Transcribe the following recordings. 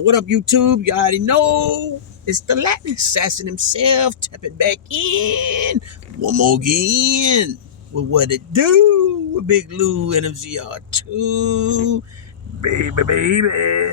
What up, YouTube? You already know it's the Latin assassin himself. Tapping back in one more again with what it do with Big Lou and MZR2. Baby.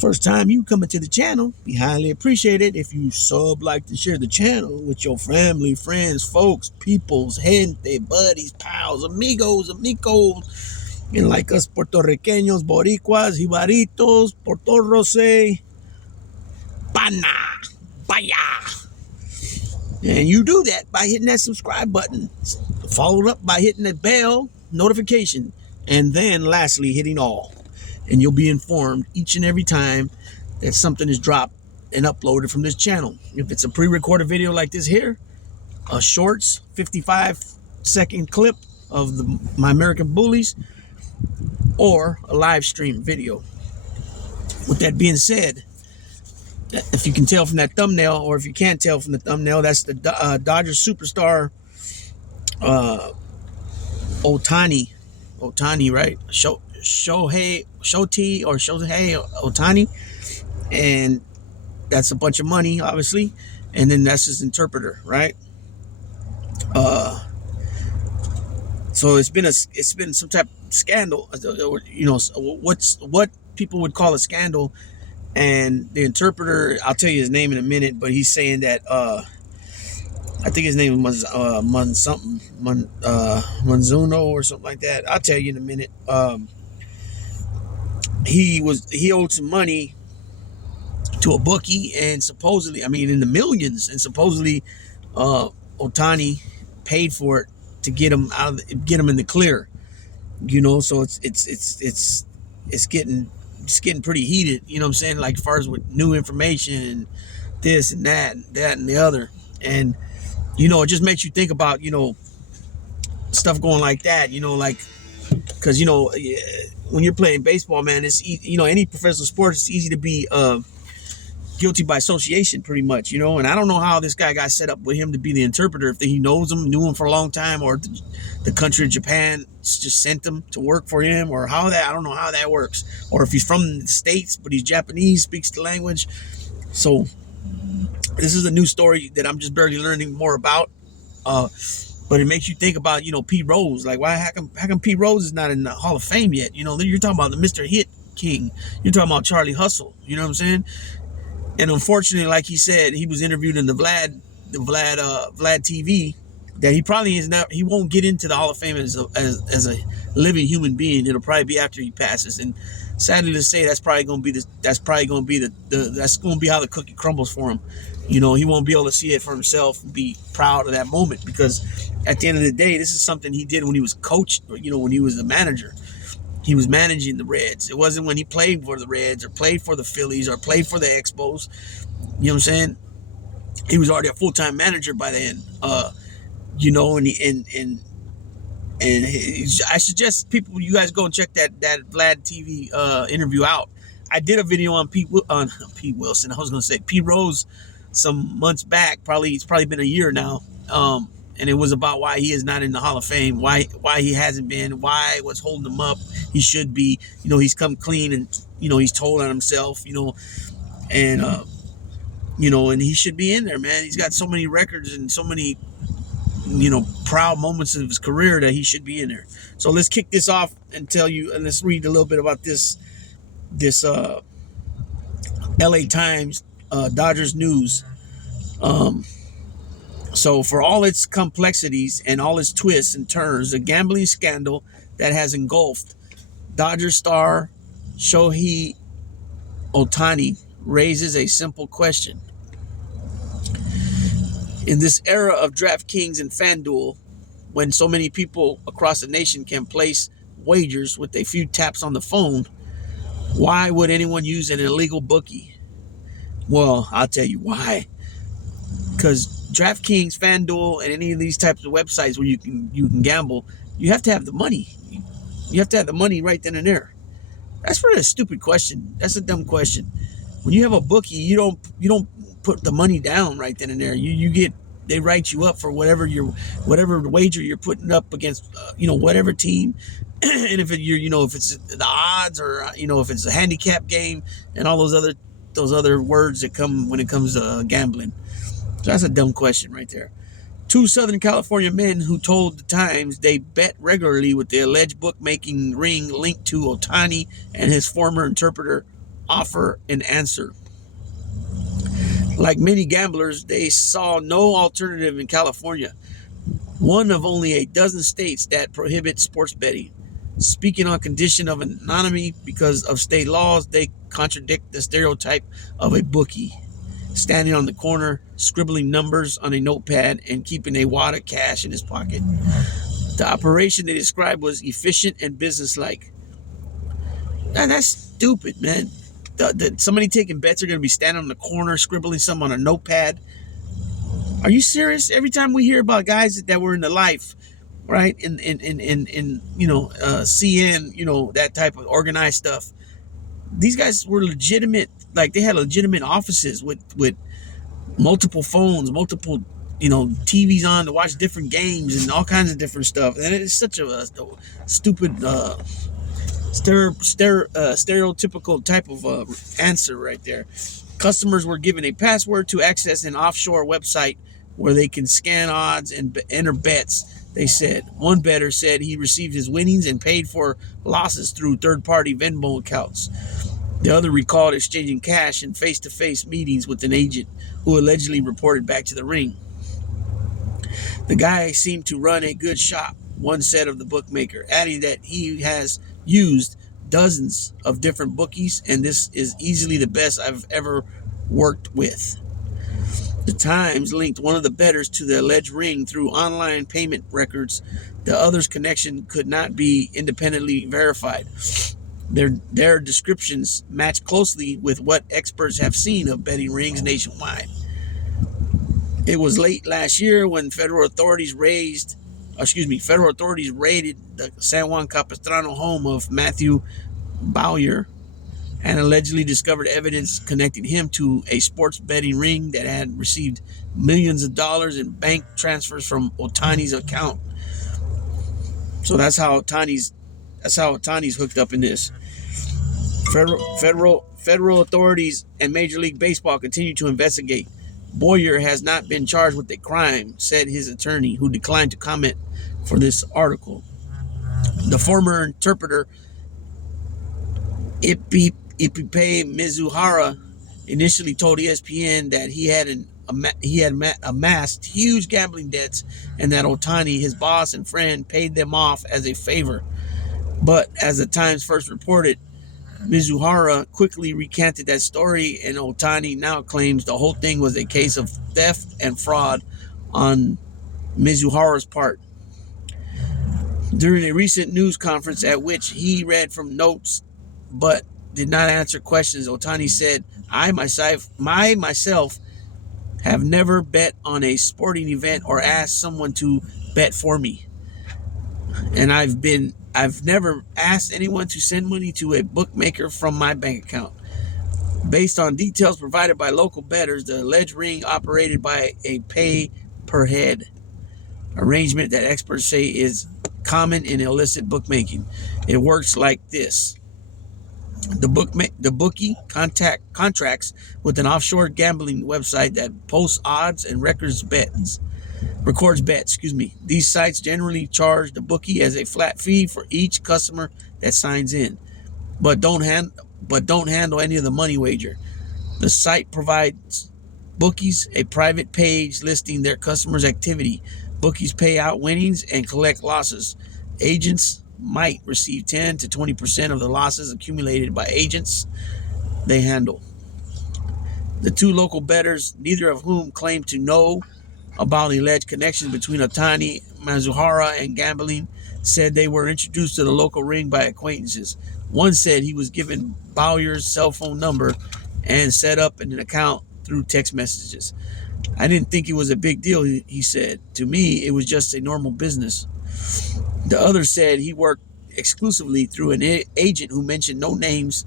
First time you coming to the channel, be highly appreciated if you sub, like, to share the channel with your family, friends, folks, peoples, gente, buddies, pals, amigos, and like us Puertorriqueños, Boricuas, Jibaritos, Portorrose, Pana, Baya. And you do that by hitting that subscribe button, followed up by hitting that bell notification, and then lastly hitting all. And you'll be informed each and every time that something is dropped and uploaded from this channel. If it's a pre-recorded video like this here, a shorts 55-second clip of my American Bullies, or a live stream video. With that being said, if you can tell from that thumbnail, or if you can't tell from the thumbnail, that's the Dodgers superstar Ohtani, right? Shohei Ohtani, and that's a bunch of money, obviously, and then that's his interpreter, right? So it's been some type of scandal, you know, what people would call a scandal. And the interpreter, I'll tell you his name in a minute, but he's saying that I think his name was Manzuno or something like that. I'll tell you in a minute. He owed some money to a bookie, and supposedly, I mean, in the millions, and supposedly Ohtani paid for it to get him in the clear, you know. So it's getting pretty heated, you know what I'm saying, like as far as with new information and this and that and the other. And you know, it just makes you think about, you know, stuff going like that, you know, like, because, you know, when you're playing baseball, man, it's easy, you know, any professional sport, it's easy to be guilty by association, pretty much, you know. And I don't know how this guy got set up with him to be the interpreter, if he knew him for a long time, or the country of Japan just sent him to work for him, or how that, I don't know how that works, or if he's from the States but he's Japanese, speaks the language. So this is a new story that I'm just barely learning more about, but it makes you think about, you know, Pete Rose. Like, how come Pete Rose is not in the Hall of Fame yet? You know, you're talking about the Mr. Hit King, you're talking about Charlie Hustle, you know what I'm saying? And unfortunately, like he said, he was interviewed in the Vlad TV, that he probably he won't get into the Hall of Fame as a living human being. It'll probably be after he passes. And sadly to say, that's going to be how the cookie crumbles for him. You know, he won't be able to see it for himself and be proud of that moment, because at the end of the day, this is something he did when he was coached, you know, when he was a manager. He was managing the Reds. It wasn't when he played for the Reds or played for the Phillies or played for the Expos. You know what I'm saying? He was already a full-time manager by then. You know, and I suggest people, you guys go and check that Vlad TV interview out. I did a video on Pete Wilson. I was going to say Pete Rose some months back. It's probably been a year now. And it was about why he is not in the Hall of Fame, why he hasn't been, what's holding him up. He should be, you know, he's come clean, and, you know, he's told on himself, you know, and, you know, and he should be in there, man. He's got so many records and so many, you know, proud moments of his career that he should be in there. So let's kick this off and let's read a little bit about this LA Times, Dodgers news. So for all its complexities and all its twists and turns, the gambling scandal that has engulfed Dodger star Shohei Ohtani raises a simple question. In this era of Draftkings and Fandual, when so many people across the nation can place wagers with a few taps on the phone, why would anyone use an illegal bookie? Well, I'll tell you why. Because Draftkings, Fandual, and any of these types of websites where you can gamble, you have to have the money. You have to have the money right then and there. That's really a stupid question. That's a dumb question. When you have a bookie, you don't put the money down right then and there. They write you up for whatever wager you're putting up against, you know, whatever team. And if if it's the odds, or if it's a handicap game, and all those other words that come when it comes to gambling. So that's a dumb question right there. Two Southern California men who told the Times they bet regularly with the alleged bookmaking ring linked to Ohtani and his former interpreter offer an answer. Like many gamblers, they saw no alternative in California, one of only a dozen states that prohibit sports betting. Speaking on condition of anonymity because of state laws, they contradict the stereotype of a bookie, standing on the corner, scribbling numbers on a notepad, and keeping a wad of cash in his pocket. The operation they described was efficient and businesslike. That's stupid, man. Somebody taking bets are going to be standing on the corner, scribbling something on a notepad. Are you serious? Every time we hear about guys that were in the life, right, in CN, that type of organized stuff, these guys were legitimate. Like, they had legitimate offices with multiple phones, multiple TVs on to watch different games and all kinds of different stuff. And it's such a stupid stereotypical type of answer right there. Customers were given a password to access an offshore website where they can scan odds and enter bets, they said. One bettor said he received his winnings and paid for losses through third-party Venmo accounts. The other recalled exchanging cash in face-to-face meetings with an agent who allegedly reported back to the ring. The guy seemed to run a good shop, one said of the bookmaker, adding that he has used dozens of different bookies, and this is easily the best I've ever worked with. The Times linked one of the bettors to the alleged ring through online payment records. The other's connection could not be independently verified. Their descriptions match closely with what experts have seen of betting rings nationwide. It was late last year when federal authorities raided the San Juan Capistrano home of Matthew Bowyer and allegedly discovered evidence connecting him to a sports betting ring that had received millions of dollars in bank transfers from Ohtani's account. So that's how Ohtani's hooked up in this. Federal authorities and Major League Baseball continue to investigate. Bowyer has not been charged with a crime, said his attorney, who declined to comment for this article. The former interpreter, Ippei Mizuhara, initially told ESPN that he had amassed huge gambling debts and that Ohtani, his boss and friend, paid them off as a favor. But as the Times first reported, Mizuhara quickly recanted that story, and Ohtani now claims the whole thing was a case of theft and fraud on Mizuhara's part. During a recent news conference at which he read from notes but did not answer questions, Ohtani said, I myself have never bet on a sporting event or asked someone to bet for me. And I've never asked anyone to send money to a bookmaker from my bank account. Based on details provided by local bettors, the alleged ring operated by a pay per head arrangement that experts say is common in illicit bookmaking. It works like this. The bookie contracts with an offshore gambling website that posts odds and records bets. These sites generally charge the bookie as a flat fee for each customer that signs in, but don't handle any of the money wager. The site provides bookies a private page listing their customers' activity. Bookies pay out winnings and collect losses. Agents might receive 10 to 20% of the losses accumulated by agents they handle. The two local bettors, neither of whom claim to know about the alleged connections between Ohtani, Mizuhara, and gambling, said they were introduced to the local ring by acquaintances. One said he was given Bowyer's cell phone number and set up an account through text messages. I didn't think it was a big deal, he said. To me, it was just a normal business. The other said he worked exclusively through an agent who mentioned no names.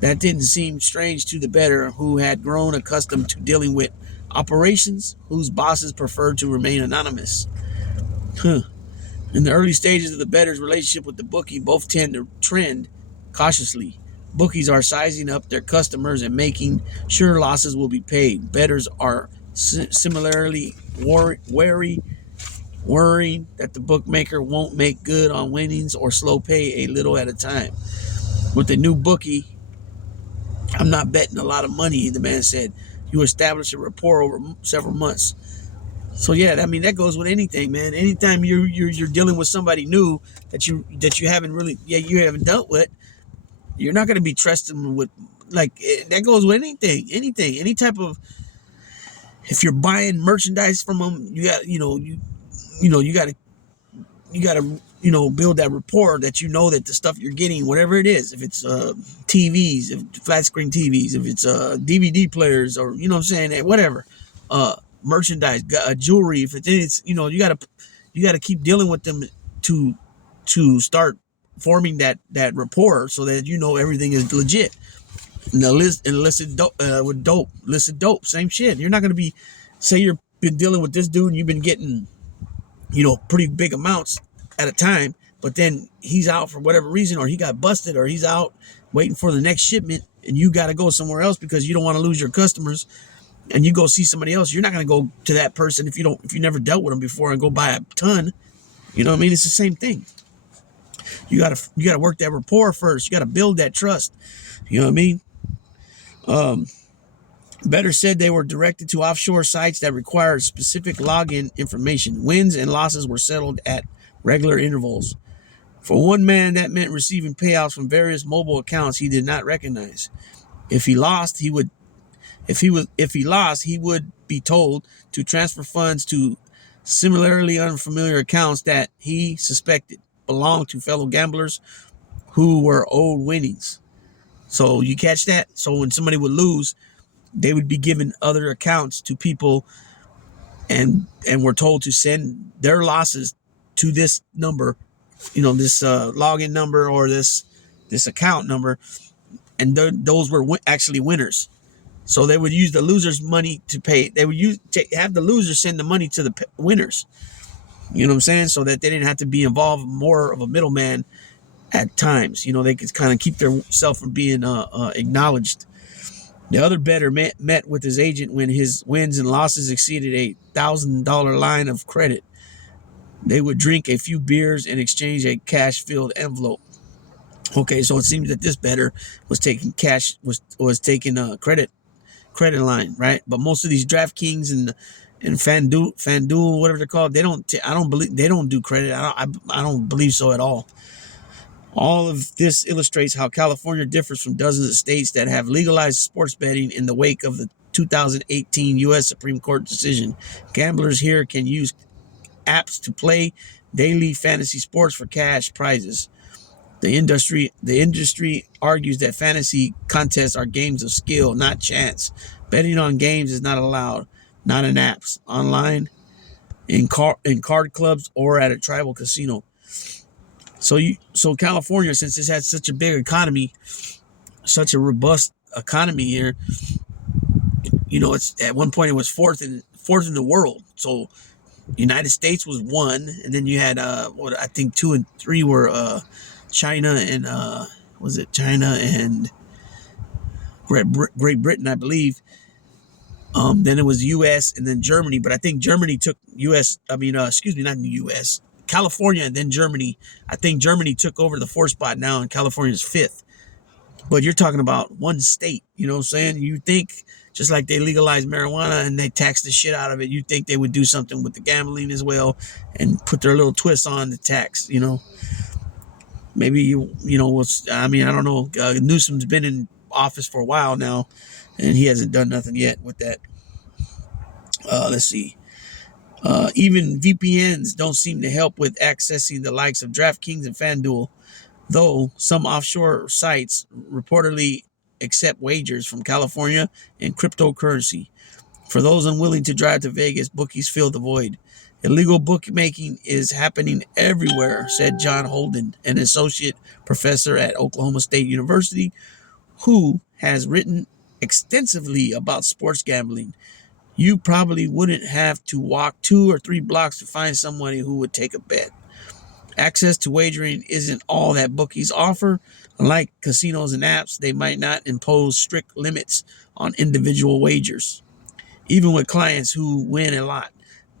That didn't seem strange to the bettor, who had grown accustomed to dealing with operations whose bosses preferred to remain anonymous. In the early stages of the bettor's relationship with the bookie, both tend to trend cautiously. Bookies are sizing up their customers and making sure losses will be paid. Bettors are similarly wary, worrying that the bookmaker won't make good on winnings or slow pay a little at a time. With the new bookie, I'm not betting a lot of money, the man said. You establish a rapport over several months. So yeah, I mean that goes with anything, man. Anytime you're dealing with somebody new that you haven't really you haven't dealt with, you're not going to be trusting with that goes with anything, any type of. If you're buying merchandise from them, you got you got to build that rapport that that the stuff you're getting, whatever it is, if it's TVs, if flat screen TVs, if it's DVD players, or what I'm saying, whatever, merchandise, jewelry, if it's you got to keep dealing with them to start forming that rapport so that everything is legit. And illicit dope with dope, illicit dope, same shit. You're not gonna be say you've been dealing with this dude and you've been getting pretty big amounts at a time, but then he's out for whatever reason, or he got busted, or he's out waiting for the next shipment, and you got to go somewhere else because you don't want to lose your customers, and you go see somebody else. You're not going to go to that person if you never dealt with them before and go buy a ton. You know what I mean? It's the same thing. You gotta work that rapport first. You gotta build that trust. You know what I mean? Bettor said they were directed to offshore sites that required specific login information. Wins and losses were settled at regular intervals. For one man, that meant receiving payouts from various mobile accounts he did not recognize. If he lost, he would be told to transfer funds to similarly unfamiliar accounts that he suspected belonged to fellow gamblers who were owed winnings. So you catch that? So when somebody would lose, they would be given other accounts to people and were told to send their losses to this number, this login number or this account number, and those were actually winners. So they would use the losers' money to pay. They would have the losers send the money to the winners. You know what I'm saying? So that they didn't have to be involved more of a middleman at times. They could kind of keep themselves from being acknowledged. The other bettor met with his agent when his wins and losses exceeded $1,000 line of credit. They would drink a few beers and exchange a cash-filled envelope. Okay, so it seems that this bettor was taking cash, was taking a credit line, right? But most of these Draftkings and Fandual, whatever they're called, they don't do credit. I don't believe so at all. All of this illustrates how California differs from dozens of states that have legalized sports betting in the wake of the 2018 U.S. Supreme Court decision. Gamblers here can use apps to play daily fantasy sports for cash prizes. The industry argues that fantasy contests are games of skill, not chance. Betting on games is not allowed, not in apps, online, in card clubs, or at a tribal casino. So California, since it's had such a big economy, such a robust economy here, it's at one point it was fourth in the world. So United States was one, and then you had I think 2 and 3 were China and China and Great Britain, I believe. Then it was U.S. and then Germany, but I think Germany took U.S. Not the U.S. California and then Germany. I think Germany took over the 4th spot now, and California's 5th. But you're talking about one state. You know what I'm saying? You think just like they legalized marijuana and they tax the shit out of it, you think they would do something with the gambling as well and put their little twist on the tax. Maybe I don't know. Newsom's been in office for a while now, and he hasn't done nothing yet with that. Let's see. Even VPNs don't seem to help with accessing the likes of Draftkings and Fandual, though some offshore sites reportedly accept wagers from California in cryptocurrency. For those unwilling to drive to Vegas, bookies fill the void. Illegal bookmaking is happening everywhere, said John Holden, an associate professor at Oklahoma State University, who has written extensively about sports gambling. You probably wouldn't have to walk 2 or 3 blocks to find somebody who would take a bet. Access to wagering isn't all that bookies offer. Unlike casinos and apps, they might not impose strict limits on individual wagers. Even with clients who win a lot,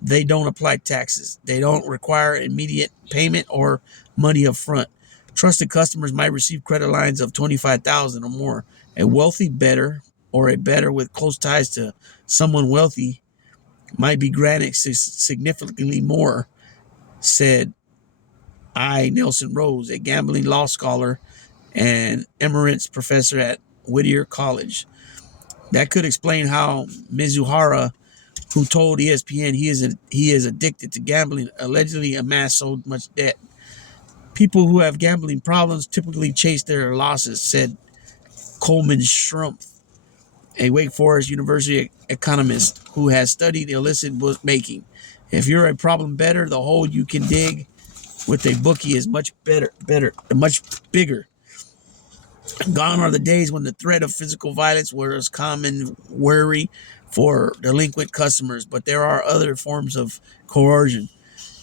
they don't apply taxes. They don't require immediate payment or money up front. Trusted customers might receive credit lines of 25,000 or more. A wealthy bettor or a bettor with close ties to someone wealthy might be granted significantly more, said Nelson Rose, a gambling law scholar and emeritus professor at Whittier College. That could explain how Mizuhara, who told ESPN he is addicted to gambling, allegedly amassed so much debt. People who have gambling problems typically chase their losses, said Coleman Schrumpf, a Wake Forest University economist who has studied illicit bookmaking. If you're a problem bettor, the hole you can dig with a bookie is much much bigger. Gone are the days when the threat of physical violence was common worry for delinquent customers, but there are other forms of coercion.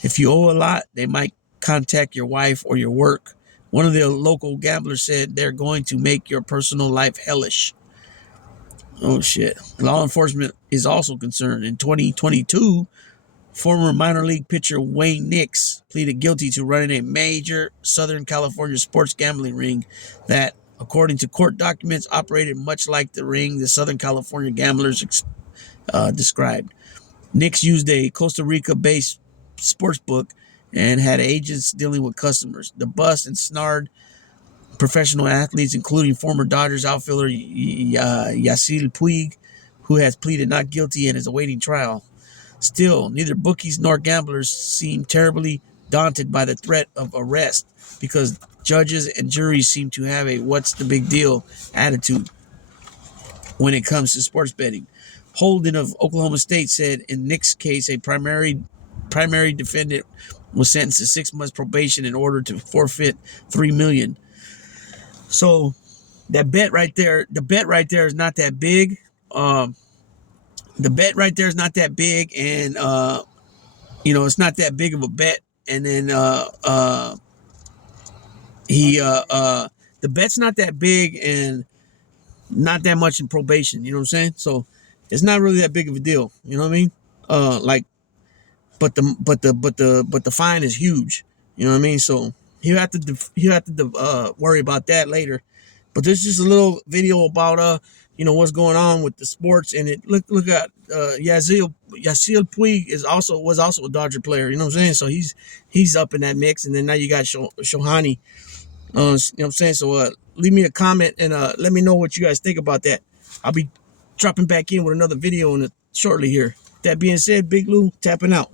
If you owe a lot, they might contact your wife or your work. One of the local gamblers said they're going to make your personal life hellish. Oh shit. Law enforcement is also concerned. In 2022, former minor league pitcher Wayne Nix pleaded guilty to running a major Southern California sports gambling ring that, according to court documents, operated much like the ring the Southern California gamblers described. Nix used a Costa Rica-based sports book and had agents dealing with customers. The bust ensnared professional athletes, including former Dodgers outfielder Yasiel Puig, who has pleaded not guilty and is awaiting trial. Still, neither bookies nor gamblers seem terribly daunted by the threat of arrest because judges and juries seem to have a what's the big deal attitude when it comes to sports betting. Holden of Oklahoma State said in Nick's case, a primary defendant was sentenced to 6 months probation in order to forfeit $3 million. So that bet right there, the bet right there is not that big. The bet right there is not that big, and it's not that big of a bet. And then the bet's not that big and not that much in probation. You know what I'm saying? So it's not really that big of a deal. You know what I mean? But the fine is huge. You know what I mean? So you have to worry about that later. But there's just a little video about what's going on with the sports, and it look at Yasiel Puig was also a Dodger player. You know what I'm saying? So he's up in that mix, and then now you got Shohani. You know what I'm saying? So leave me a comment and let me know what you guys think about that. I'll be dropping back in with another video shortly here. That being said, Big Lou tapping out.